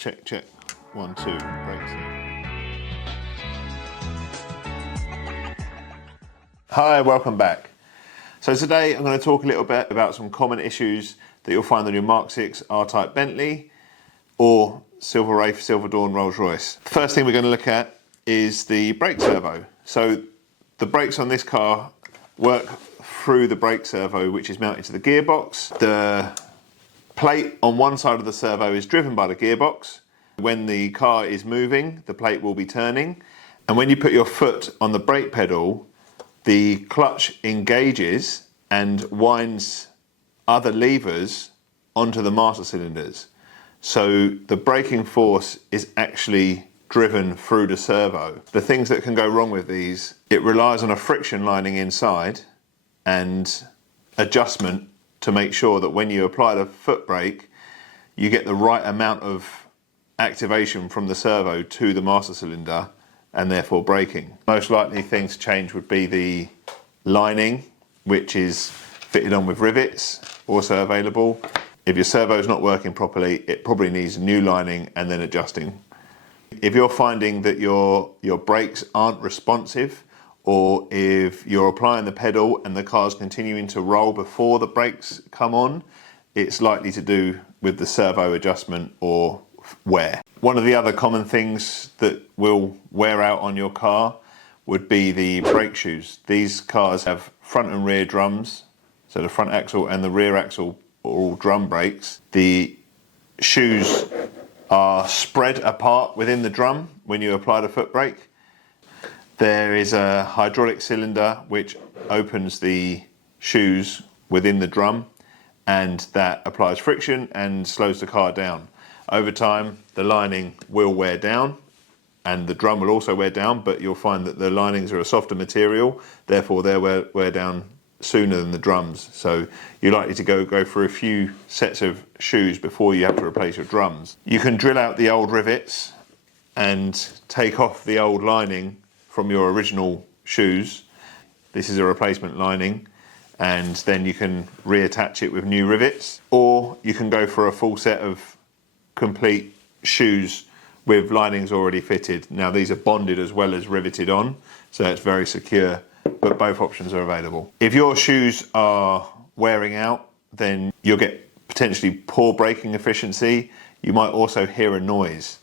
Check, check. 1, 2, brakes. Hi, welcome back. So today I'm going to talk a little bit about some common issues that you'll find on your Mark VI R-Type Bentley or Wraith Silver Dawn Rolls-Royce. The first thing we're going to look at is the brake servo. So the brakes on this car work through the brake servo, which is mounted to the gearbox. The plate on one side of the servo is driven by the gearbox. When the car is moving, the plate will be turning. And when you put your foot on the brake pedal, the clutch engages and winds other levers onto the master cylinders. So the braking force is actually driven through the servo. The things that can go wrong with these, it relies on a friction lining inside and adjustment to make sure that when you apply the foot brake, you get the right amount of activation from the servo to the master cylinder and therefore braking. Most likely thing to change would be the lining, which is fitted on with rivets, also available. If your servo is not working properly, it probably needs new lining and then adjusting. If you're finding that your brakes aren't responsive, or if you're applying the pedal and the car's continuing to roll before the brakes come on, it's likely to do with the servo adjustment or wear. One of the other common things that will wear out on your car would be the brake shoes. These cars have front and rear drums, so the front axle and the rear axle are all drum brakes. The shoes are spread apart within the drum when you apply the foot brake. There is a hydraulic cylinder which opens the shoes within the drum, and that applies friction and slows the car down. Over time, the lining will wear down and the drum will also wear down, but you'll find that the linings are a softer material, therefore they'll wear down sooner than the drums. So you're likely to go through a few sets of shoes before you have to replace your drums. You can drill out the old rivets and take off the old lining from your original shoes. This is a replacement lining, and then you can reattach it with new rivets, or you can go for a full set of complete shoes with linings already fitted. Now these are bonded as well as riveted on, so it's very secure, but both options are available. If your shoes are wearing out, then you'll get potentially poor braking efficiency. You might also hear a noise.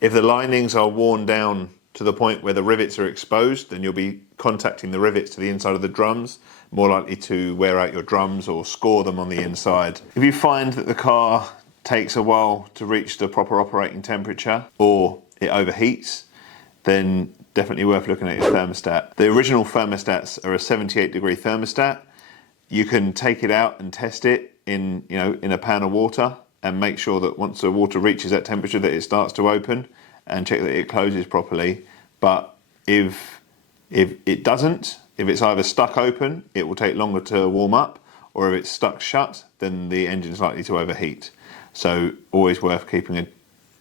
If the linings are worn down to the point where the rivets are exposed, then you'll be contacting the rivets to the inside of the drums, more likely to wear out your drums or score them on the inside. If you find that the car takes a while to reach the proper operating temperature or it overheats, then definitely worth looking at your thermostat. The original thermostats are a 78-degree thermostat. You can take it out and test it in a pan of water and make sure that once the water reaches that temperature that it starts to open, and check that it closes properly. But if it doesn't, if it's either stuck open, it will take longer to warm up, or if it's stuck shut, then the engine's likely to overheat. So always worth keeping an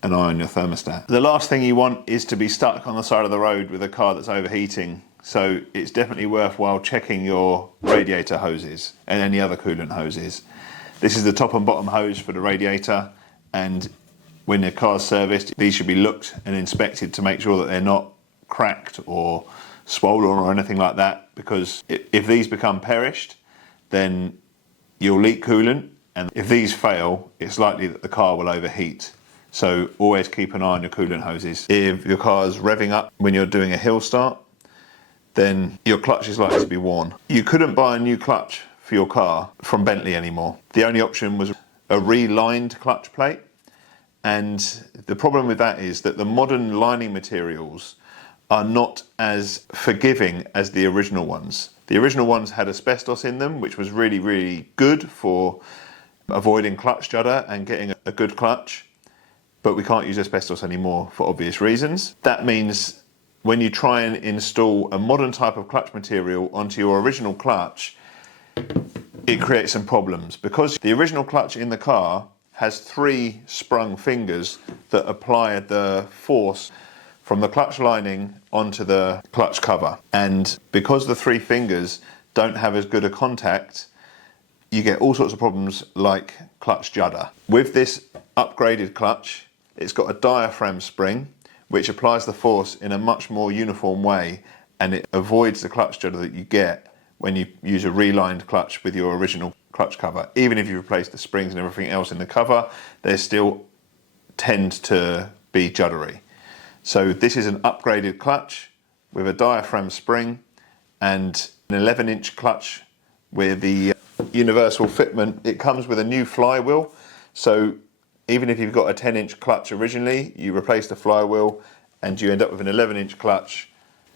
eye on your thermostat. The last thing you want is to be stuck on the side of the road with a car that's overheating. So it's definitely worthwhile checking your radiator hoses and any other coolant hoses. This is the top and bottom hose for the radiator, and when the car's serviced, these should be looked and inspected to make sure that they're not cracked or swollen or anything like that, because if these become perished, then you'll leak coolant, and if these fail, it's likely that the car will overheat. So always keep an eye on your coolant hoses. If your car's revving up when you're doing a hill start, then your clutch is likely to be worn. You couldn't buy a new clutch for your car from Bentley anymore. The only option was a relined clutch plate. And the problem with that is that the modern lining materials are not as forgiving as the original ones. The original ones had asbestos in them, which was really, really good for avoiding clutch judder and getting a good clutch. But we can't use asbestos anymore for obvious reasons. That means when you try and install a modern type of clutch material onto your original clutch, it creates some problems, because the original clutch in the car has 3 sprung fingers that apply the force from the clutch lining onto the clutch cover. And because the 3 fingers don't have as good a contact, you get all sorts of problems like clutch judder. With this upgraded clutch, it's got a diaphragm spring which applies the force in a much more uniform way, and it avoids the clutch judder that you get when you use a relined clutch with your original clutch cover. Even if you replace the springs and everything else in the cover, they still tend to be juddery. So this is an upgraded clutch with a diaphragm spring and an 11-inch clutch with the universal fitment. It comes with a new flywheel, so even if you've got a 10-inch clutch originally, you replace the flywheel and you end up with an 11-inch clutch.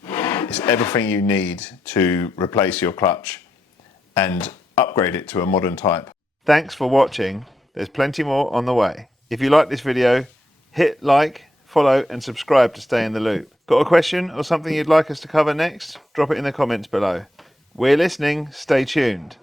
It's everything you need to replace your clutch and upgrade it to a modern type. Thanks for watching. There's plenty more on the way. If you like this video, hit like, follow and subscribe to stay in the loop. Got a question or something you'd like us to cover next? Drop it in the comments below. We're listening. Stay tuned.